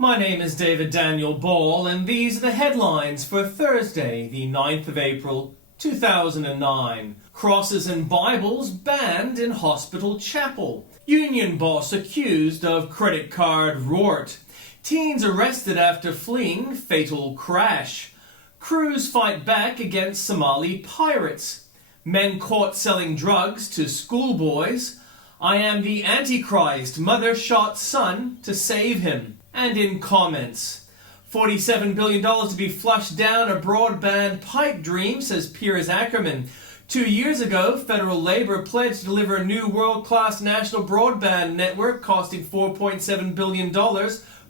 My name is David Daniel Ball, and these are the headlines for Thursday, the 9th of April, 2009. Crosses and Bibles banned in hospital chapel. Union boss accused of credit card rort. Teens arrested after fleeing fatal crash. Crews fight back against Somali pirates. Men caught selling drugs to schoolboys. I am the Antichrist. Mother shot son to save him. And in comments, $47 billion to be flushed down a broadband pipe dream, says Piers Ackerman. 2 years ago, federal Labor pledged to deliver a new world-class national broadband network costing $4.7 billion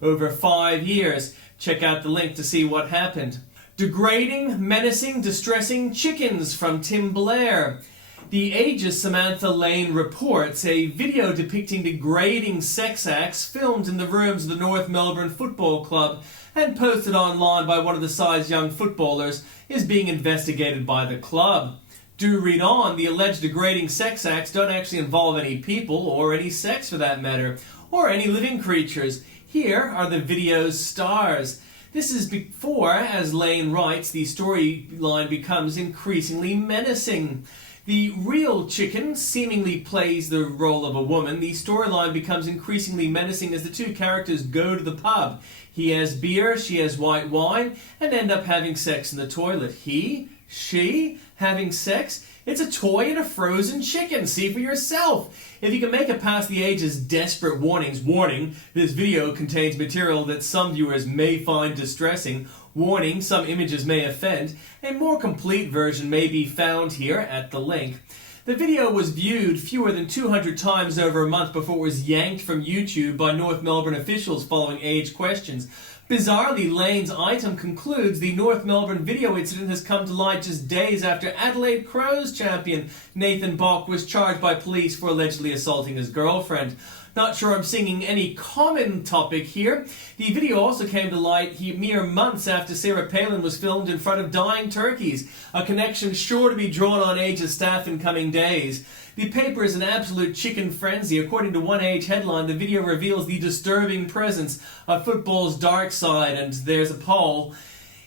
over 5 years. Check out the link to see what happened. Degrading, menacing, distressing chickens from Tim Blair. The Age's Samantha Lane reports a video depicting degrading sex acts filmed in the rooms of the North Melbourne Football Club and posted online by one of the side's young footballers is being investigated by the club. Do read on. The alleged degrading sex acts don't actually involve any people, or any sex for that matter, or any living creatures. Here are the video's stars. This is before, as Lane writes, the storyline becomes increasingly menacing. The real chicken seemingly plays the role of a woman. The storyline becomes increasingly menacing as the two characters go to the pub. He has beer, she has white wine, and end up having sex in the toilet. She, having sex? It's a toy and a frozen chicken. See for yourself. If you can make it past the Age's desperate warnings, warning, this video contains material that some viewers may find distressing. Warning, some images may offend. A more complete version may be found here at the link. The video was viewed fewer than 200 times over a month before it was yanked from YouTube by North Melbourne officials following Age questions. Bizarrely, Lane's item concludes the North Melbourne video incident has come to light just days after Adelaide Crows champion Nathan Bok was charged by police for allegedly assaulting his girlfriend. Not sure I'm singing any common topic here. The video also came to light mere months after Sarah Palin was filmed in front of dying turkeys, a connection sure to be drawn on Age's staff in coming days. The paper is an absolute chicken frenzy. According to one Age headline, the video reveals the disturbing presence of football's dark side, and there's a poll.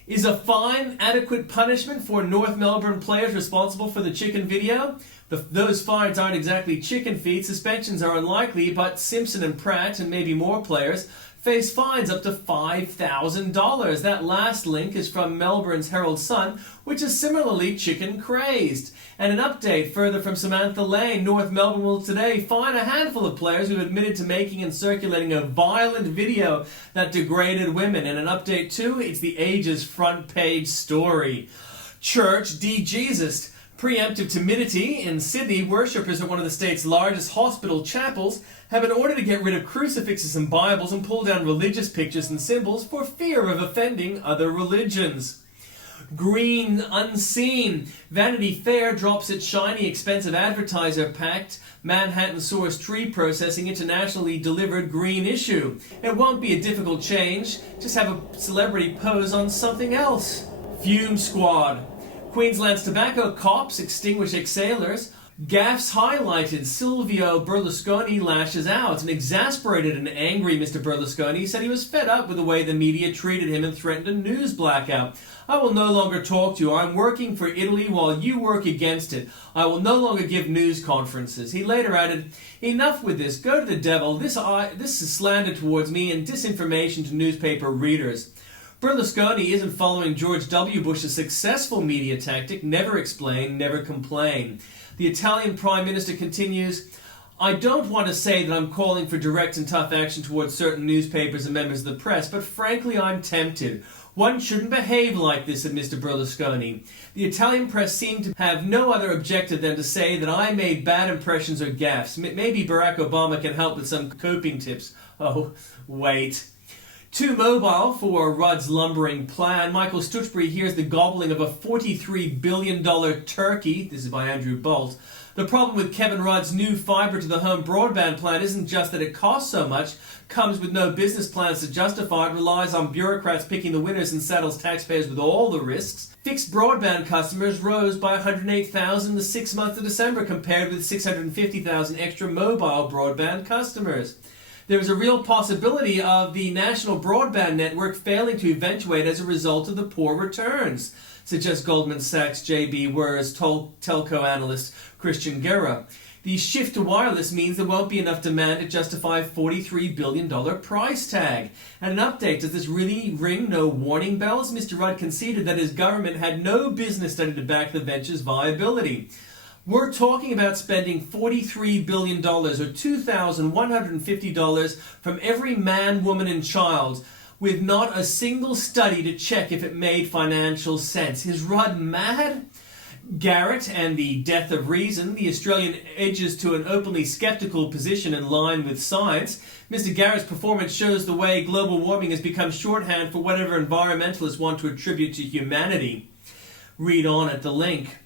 Is a fine adequate punishment for North Melbourne players responsible for the chicken video? Those fines aren't exactly chicken feed. Suspensions are unlikely, but Simpson and Pratt, and maybe more players, face fines up to $5,000. That last link is from Melbourne's Herald Sun, which is similarly chicken-crazed. And an update further from Samantha Lane. North Melbourne will today fine a handful of players who admitted to making and circulating a violent video that degraded women. And an update too, it's the Age's front page story. Church de-Jesus. Preemptive timidity. In Sydney, worshippers at one of the state's largest hospital chapels have been ordered to get rid of crucifixes and Bibles and pull down religious pictures and symbols for fear of offending other religions. Green unseen. Vanity Fair drops its shiny, expensive advertiser-packed, Manhattan-sourced tree processing internationally delivered green issue. It won't be a difficult change. Just have a celebrity pose on something else. Fume Squad. Queensland's tobacco cops extinguish ex-sailors. Gaffes highlighted. Silvio Berlusconi lashes out. An exasperated and angry Mr. Berlusconi said he was fed up with the way the media treated him and threatened a news blackout. I will no longer talk to you. I'm working for Italy while you work against it. I will no longer give news conferences. He later added, enough with this. Go to the devil. This is slander towards me and disinformation to newspaper readers. Berlusconi isn't following George W. Bush's successful media tactic, never explain, never complain. The Italian Prime Minister continues, I don't want to say that I'm calling for direct and tough action towards certain newspapers and members of the press, but frankly I'm tempted. One shouldn't behave like this, said Mr. Berlusconi. The Italian press seemed to have no other objective than to say that I made bad impressions or gaffes. Maybe Barack Obama can help with some coping tips. Oh, wait. Too mobile for Rudd's lumbering plan. Michael Stutchbury hears the gobbling of a $43 billion turkey. This is by Andrew Bolt. The problem with Kevin Rudd's new fibre-to-the-home broadband plan isn't just that it costs so much, comes with no business plans to justify it, relies on bureaucrats picking the winners and saddles taxpayers with all the risks. Fixed broadband customers rose by 108,000 in the 6 months of December compared with 650,000 extra mobile broadband customers. There is a real possibility of the national broadband network failing to eventuate as a result of the poor returns, suggests Goldman Sachs JB Wurz telco analyst Christian Guerra. The shift to wireless means there won't be enough demand to justify a $43 billion price tag. And an update, does this really ring no warning bells? Mr. Rudd conceded that his government had no business study to back the venture's viability. We're talking about spending $43 billion, or $2,150 from every man, woman, and child, with not a single study to check if it made financial sense. Is Rudd mad? Garrett and the death of reason, the Australian edges to an openly sceptical position in line with science. Mr. Garrett's performance shows the way global warming has become shorthand for whatever environmentalists want to attribute to humanity. Read on at the link.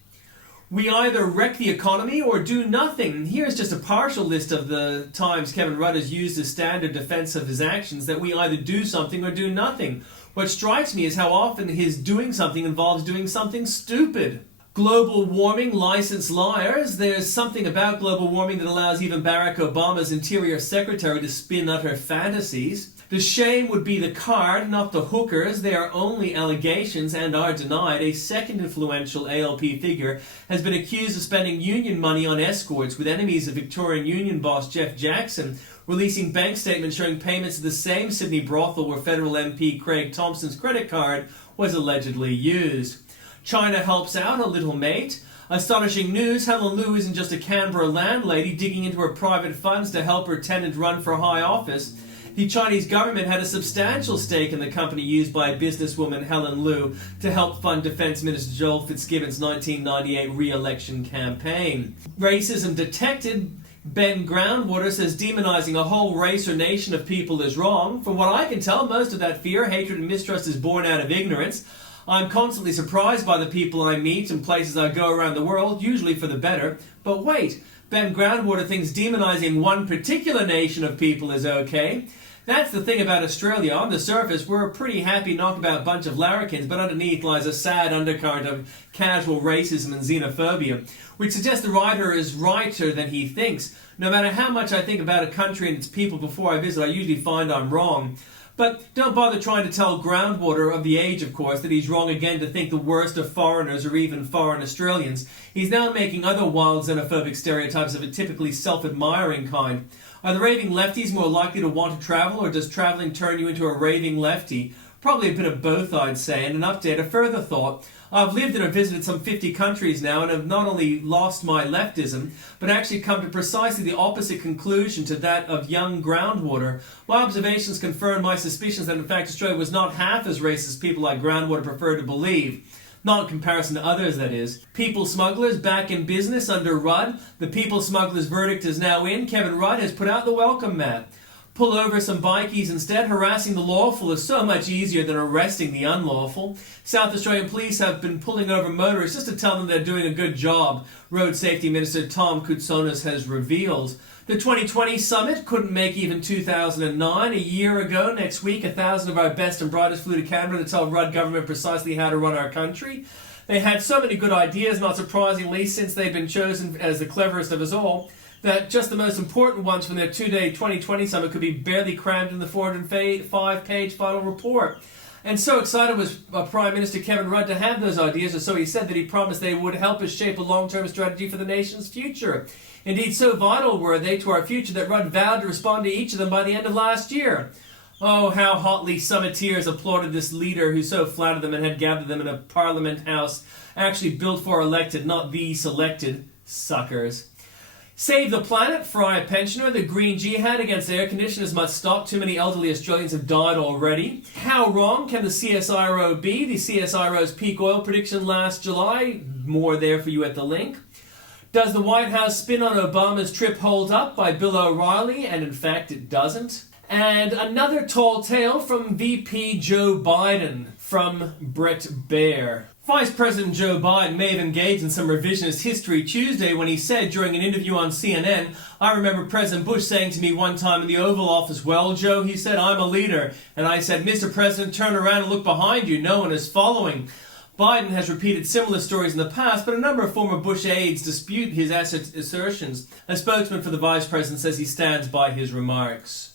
We either wreck the economy or do nothing. Here's just a partial list of the times Kevin Rudd has used as standard defense of his actions, that we either do something or do nothing. What strikes me is how often his doing something involves doing something stupid. Global warming licensed liars. There's something about global warming that allows even Barack Obama's Interior Secretary to spin utter fantasies. The shame would be the card, not the hookers. They are only allegations and are denied. A second influential ALP figure has been accused of spending union money on escorts, with enemies of Victorian Union boss Jeff Jackson releasing bank statements showing payments to the same Sydney brothel where federal MP Craig Thompson's credit card was allegedly used. China helps out a little mate. Astonishing news, Helen Liu isn't just a Canberra landlady digging into her private funds to help her tenant run for high office. The Chinese government had a substantial stake in the company used by businesswoman Helen Liu to help fund Defence Minister Joel Fitzgibbon's 1998 re-election campaign. Racism detected. Ben Groundwater says demonizing a whole race or nation of people is wrong. From what I can tell, most of that fear, hatred, and mistrust is born out of ignorance. I'm constantly surprised by the people I meet and places I go around the world, usually for the better. But wait, Ben Groundwater thinks demonizing one particular nation of people is okay. That's the thing about Australia. On the surface, we're a pretty happy knockabout bunch of larrikins, but underneath lies a sad undercurrent of casual racism and xenophobia, which suggests the writer is righter than he thinks. No matter how much I think about a country and its people before I visit, I usually find I'm wrong. But don't bother trying to tell Groundwater, of the age of course, that he's wrong again to think the worst of foreigners or even foreign Australians. He's now making other wild xenophobic stereotypes of a typically self-admiring kind. Are the raving lefties more likely to want to travel, or does traveling turn you into a raving lefty? Probably a bit of both, I'd say. And an update, a further thought. I've lived and have visited some 50 countries now and have not only lost my leftism, but actually come to precisely the opposite conclusion to that of young Groundwater. My observations confirm my suspicions that in fact Australia was not half as racist as people like Groundwater prefer to believe. Not in comparison to others, that is. People smugglers back in business under Rudd. The people smugglers verdict is now in. Kevin Rudd has put out the welcome mat. Pull over some bikies instead. Harassing the lawful is so much easier than arresting the unlawful. South Australian police have been pulling over motorists just to tell them they're doing a good job, Road Safety Minister Tom Koutsonis has revealed. The 2020 summit couldn't make even 2009. A year ago, next week, 1,000 of our best and brightest flew to Canberra to tell Rudd government precisely how to run our country. They had so many good ideas, not surprisingly, since they've been chosen as the cleverest of us all, that just the most important ones from their two-day 2020 summit could be barely crammed in the 405-page final report. And so excited was Prime Minister Kevin Rudd to have those ideas, or so he said, that he promised they would help us shape a long-term strategy for the nation's future. Indeed, so vital were they to our future that Rudd vowed to respond to each of them by the end of last year. Oh, how hotly Summiteers applauded this leader who so flattered them and had gathered them in a Parliament House actually built for elected, not the selected suckers. Save the planet, fry a pensioner. The green jihad against air conditioners must stop. Too many elderly Australians have died already. How wrong can the CSIRO be? The CSIRO's peak oil prediction last July. More there for you at the link. Does the White House spin on Obama's trip hold up? By Bill O'Reilly, and in fact it doesn't. And another tall tale from VP Joe Biden, from Brett Baer. Vice President Joe Biden may have engaged in some revisionist history Tuesday when he said during an interview on CNN, "I remember President Bush saying to me one time in the Oval Office, 'Well, Joe,' he said, 'I'm a leader.' And I said, 'Mr. President, turn around and look behind you. No one is following.'" Biden has repeated similar stories in the past, but a number of former Bush aides dispute his assertions. A spokesman for the vice president says he stands by his remarks.